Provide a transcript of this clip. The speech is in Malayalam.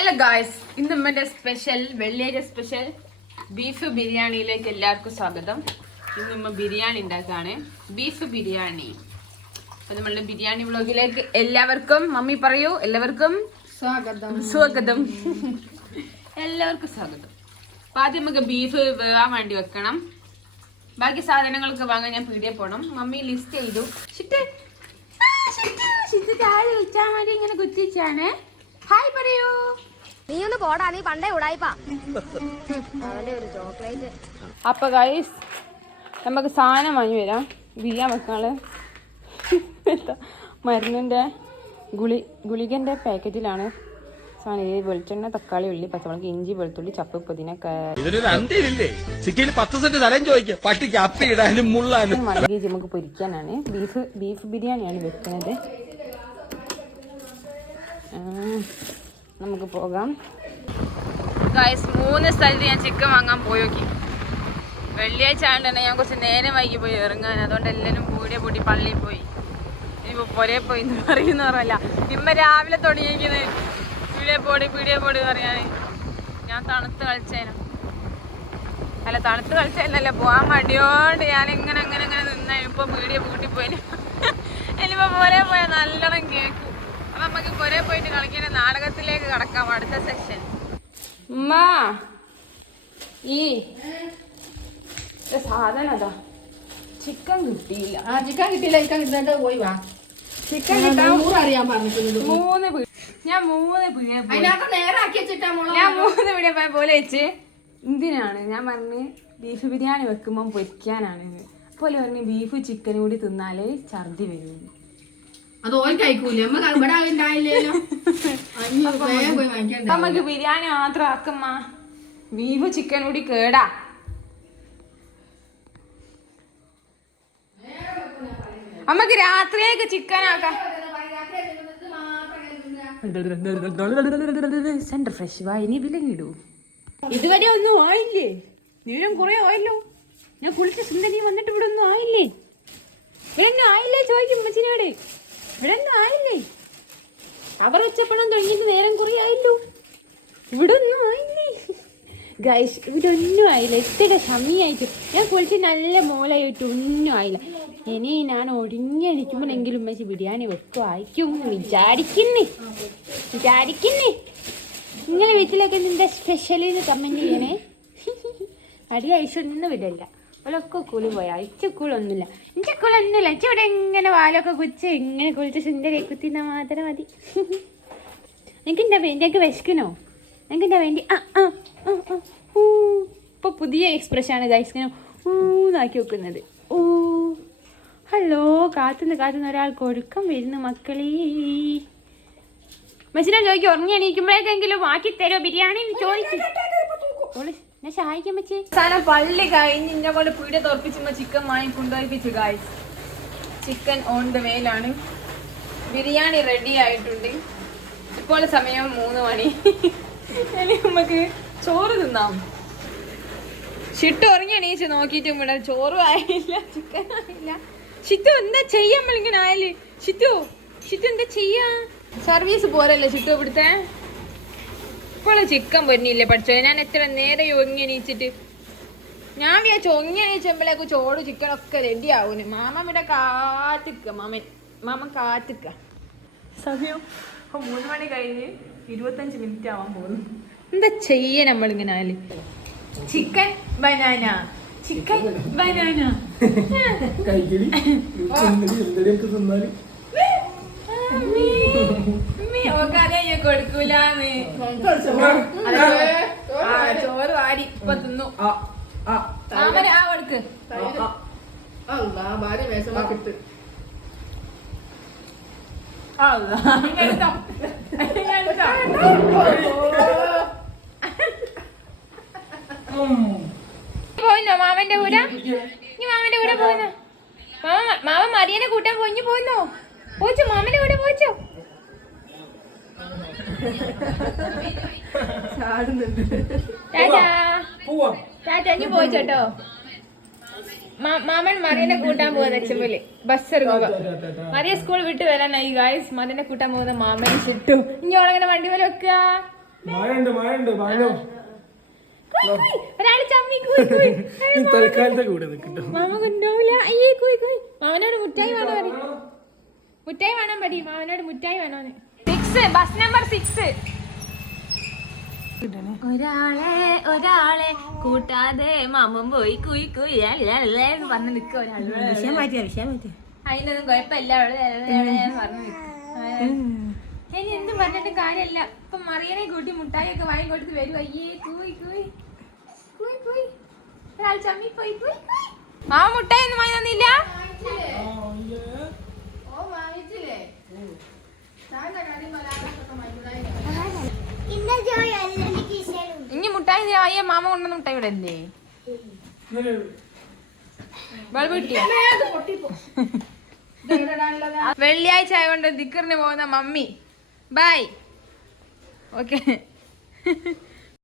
ഹലോ ഗായ്സ്, ഇന്ന് നമ്മുടെ സ്പെഷ്യൽ വെള്ളിയാഴ്ച സ്പെഷ്യൽ ബീഫ് ബിരിയാണിയിലേക്ക് എല്ലാവർക്കും സ്വാഗതം. ഇന്ന് നമ്മൾ ബിരിയാണി ഉണ്ടാക്കാണ്, ബീഫ് ബിരിയാണി. അപ്പൊ നമ്മളുടെ ബിരിയാണി വ്ളോഗിലേക്ക് എല്ലാവർക്കും, മമ്മി പറയൂ, എല്ലാവർക്കും സ്വാഗതം. സ്വാഗതം എല്ലാവർക്കും സ്വാഗതം. അപ്പൊ ആദ്യം നമുക്ക് ബീഫ് വേവാൻ വേണ്ടി വെക്കണം. ബാക്കി സാധനങ്ങളൊക്കെ വാങ്ങാൻ ഞാൻ പീടിയെ പോണം. മമ്മി ലിസ്റ്റ് ചെയ്തു. താഴെ വെച്ചാൽ മതി, ഇങ്ങനെ കുത്തിച്ചാണ്. ഹായ് പറയൂ. നീ ഒന്ന് പോടാ, നീ പണ്ടേ ഉടായിപ്പാ. ചോക്ലേറ്റ്. അപ്പൊ ഗൈസ്, നമുക്ക് സാധനം വാങ്ങി വരാം. ബിരിയാണി വെക്കാള് മരുന്നിന്റെ ഗുളികന്റെ പാക്കറ്റിലാണ് സാധനം. വെളിച്ചെണ്ണ, തക്കാളി, ഉള്ളി, പച്ചമുളക്, ഇഞ്ചി, വെളുത്തുള്ളി, ചപ്പ്, പുതിന, മലകേജ് നമുക്ക് പൊരിക്കാനാണ്. ബീഫ് ബിരിയാണിയാണ് വെക്കുന്നത്. നമുക്ക് പോകാം ഗൈസ്. 3 സ്ഥലത്ത് ഞാൻ ചിക്കൻ വാങ്ങാൻ പോയി നോക്കി. വെള്ളിയാഴ്ച ആയതുകൊണ്ട് തന്നെ ഞാൻ കുറച്ച് നേരം വൈകി പോയി ഇറങ്ങാൻ. അതുകൊണ്ട് എല്ലാവരും പൂടി പള്ളിയിൽ പോയി. ഇനിയിപ്പോൾ പുരേ പോയി എന്ന് പറയുന്ന പറയല്ല. ഇമ്മ രാവിലെ തുടങ്ങിയിരിക്കുന്നത് പീടിയെ പോടി പറയാൻ. ഞാൻ തണുത്ത് കളിച്ചേനും പോകാൻ മടിയോണ്ട് ഞാനിങ്ങനെ അങ്ങനെ നിന്ന. ഇപ്പോൾ പീടിയെ പൂട്ടിപ്പോയിന്. ഇനിയിപ്പോൾ പുരേ പോയാൽ നല്ലോണം കേൾക്കും. അപ്പം നമുക്ക് പുരേ പോയിട്ട് കളിക്കുന്ന നാടകത്തിലേക്ക് കടക്കാം. അടുത്ത സെക്ഷൻ. ഉമ്മ ഈ സാധനം അതാ, ചിക്കൻ കിട്ടിയില്ല. ചിക്കൻ കിട്ടിയിട്ട് പോയി വാ. ചിക്കൻ കിട്ടാൻ അറിയാൻ പറഞ്ഞിട്ടുണ്ട്. 3 പീടിയെ പോയ പോലെ വെച്ച് എന്തിനാണ് ഞാൻ പറഞ്ഞ് ബീഫ് ബിരിയാണി വെക്കുമ്പം പൊരിക്കാനാണ്. പോലെ പറഞ്ഞ് ബീഫ് ചിക്കനും കൂടി തിന്നാലേ ഛർദി വരും. അത് ഓൻ കഴിക്കൂല. നമുക്ക് ബിരിയാണി മാത്രം ആക്കമ്മ. ബീഫ് ചിക്കൻ കൂടി കേടാ. നമുക്ക് രാത്രിയൊക്കെ ചിക്കൻ ആക്കാം. സെന്റർ ഫ്രഷ് വാ, ഇനി വിലങ്ങിടൂ. ഇതുവരെ ഒന്നും ആയില്ലേ? നീളം കുറെ ആയല്ലോ. ഞാൻ കുളിച്ച് സുന്ദരി വന്നിട്ട് ഇവിടെ ഒന്നും ആയില്ലേ? ചോദിക്കും മച്ചിനോട്. ഇവിടെ ഒന്നും ആയില്ലേ? അവർ ഒച്ചപ്പെടാൻ തുടങ്ങിയിട്ട് നേരം കുറെ ആയല്ലോ. ഇവിടെ ഒന്നും ആയില്ലേ ഗൈസ്? ഇവിടെ ഒന്നും ആയില്ല. എത്ര സമയമായിട്ട് ഞാൻ കുളിച്ച് നല്ല മോളായിട്ട് ഒന്നും ആയില്ല. ഇനി ഞാൻ ഒടുങ്ങിയടിക്കുമ്പോഴെങ്കിലും ഉമ്മച്ചി ബിരിയാണി വെക്കുമായിരിക്കും വിചാരിക്കുന്നേ. നിങ്ങളെ വീട്ടിലൊക്കെ നിന്റെ സ്പെഷ്യലിന്ന് കമൻറ്റ് ചെയ്യണേ. അടി ഐശൊന്നും വിടില്ല. അവളൊക്കെ കൂളി പോയാ. ഇച്ചക്കൂളൊന്നുമില്ല. ഇച്ചക്കൂളൊന്നുമില്ല. ഇവിടെ ഇങ്ങനെ വാലൊക്കെ കുച്ച് ഇങ്ങനെ കുളിച്ച് സുന്ദരി കുത്തിന്നാ മാത്രം മതി. എനിക്കെന്താ വേണ്ടി? എനിക്ക് വിശക്കണോ? എനിക്കെന്താ വേണ്ടി? ഇപ്പൊ പുതിയ എക്സ്പ്രഷനാണ് ഗൈസ്. ഇങ്ങനെ ഊന്നാക്കി വെക്കുന്നത്. ഹലോ, കാത്തുനിന്ന് ഒരാൾ കൊടുക്കം വരുന്നു മക്കളീ. മച്ചിനാ ചോദിക്കും, ഉറങ്ങി എണീക്കുമ്പോഴേക്കെങ്കിലും ആക്കി തരോ ബിരിയാണി ചോദിച്ചു. ഞാൻ സഹായിക്കാൻ പറ്റേ സാധനം പള്ളി കഴിഞ്ഞ് ഇന്നെ കൊണ്ട് പീടിയ തോർപ്പിച്ചുമ്പോ ചിക്കൻ വാങ്ങി കൊണ്ടുപോയിപ്പിച്ചു ഗായ്സ്. ചിക്കൻ ഓൺ ദ വേയിലാണ്. ബിരിയാണി റെഡി ആയിട്ടുണ്ട്. ഇപ്പോൾ സമയം 3 മണി. നമുക്ക് ചോറ് തിന്നാം. ഷിട്ടു ഉറങ്ങി എണീച്ച് നോക്കിയിട്ടും ഇവിടെ ചോറും ആയില്ല, ചിക്കൻ ആയില്ല. ഷിത്തു എന്താ ചെയ്യാ? നമ്മളിങ്ങനെ ആയാല് ഷിത്തു എന്താ ചെയ്യാ? സർവീസ് പോരല്ലേ ഷിത്തു ഇവിടുത്തെ? ഇപ്പോഴും ചിക്കൻ പൊരിഞ്ഞില്ലേ പഠിച്ചോ? ഞാൻ എത്ര നേരം ഒങ്ങി എണീച്ചിട്ട് ഞാൻ വിചാരിച്ചു ഒങ്ങി എണീച്ചപ്പോഴേക്കും ചോറ് ചിക്കനൊക്കെ റെഡി ആവുന്നു. മാമൻ ഇവിടെ മാമൻ കാത്തിക്ക. സമയം 3 മണി കഴിഞ്ഞ് 25 മിനിറ്റ് ആവാൻ പോകുന്നു. എന്താ ചെയ്യ നമ്മളിങ്ങനെ ആയാല്? ചിക്കൻ ബനാന കൊടുക്കൂലെന്ന്. ചോറ് വാരി ഇപ്പൊ തിന്നു. മാമന് ആ കൊടുക്ക്. പോയിന്നോ മാമന്റെ കൂടെ? ഇനി മാമന്റെ കൂടെ പോയിന്നോ? മാമ മരിയനെ കൂട്ടാൻ പോയി പോയിന്നോ? പോയിച്ചോ മാമന്റെ കൂടെ പോയിച്ചോ? ചാച്ചാ പോയിച്ചോട്ടോ. മാമൻ മറിയനെ കൂട്ടാൻ പോകുന്ന എക്സാമ്പിള് ബസ് ഇറങ്ങുമ്പോ മറിയ സ്കൂൾ വിട്ട് വരാനായി ഗായ്സ്. മറിയനെ കൂട്ടാൻ പോകുന്ന മാമൻ ചിട്ടു. ഇനി ഓളങ്ങനെ വണ്ടി പോലെ വെക്കുക. ഒരാള് ചമ്മി കൂയി കൂയി. തൽക്കാലത്തെ കൂടെ നിൽക്കട്ടോ. മാമ കൊണ്ടുപോവില്ല. അയ്യേ കൂയി കൂയി. മാമനോട് മുട്ടായി വേണോ പറയും. മുട്ടായി വേണം പടി. മാമനോട് മുട്ടായി വേണോന്ന്. 6 ബസ് നമ്പർ 6. ഒരാളെ കൂട്ടാതെ മാമൻ പോയി കുയി കുയി എന്ന് പറഞ്ഞ് നിക്ക ഒരാള്. അതിനൊന്നും കുഴപ്പമില്ല പറഞ്ഞു നിൽക്കും. ഇനി എന്തും പറഞ്ഞിട്ട് കാര്യമല്ല. ഇപ്പൊ മറിയനെ കൂട്ടി മുട്ടായി ഒക്കെ വാങ്ങി കൊടുത്ത് വരും. അയ്യേ കൂയി കൂയി കൂയി കൂയി. ഒരാൾ ചമ്മി പോയി കൂയി കൂയി. മാമ മുട്ടായി ഒന്നും വാങ്ങി തന്നില്ല. ഇനി മുട്ടായി അയ്യ മാമ കൊണ്ടുവന്ന മുട്ടായി ഇവിടെ അല്ലേ? ബൾബ് കിട്ടിയ വെള്ളിയാഴ്ച ആയതുകൊണ്ട് ദിക്കറിന് പോകുന്ന മമ്മി. ബൈ. ഓക്കെ.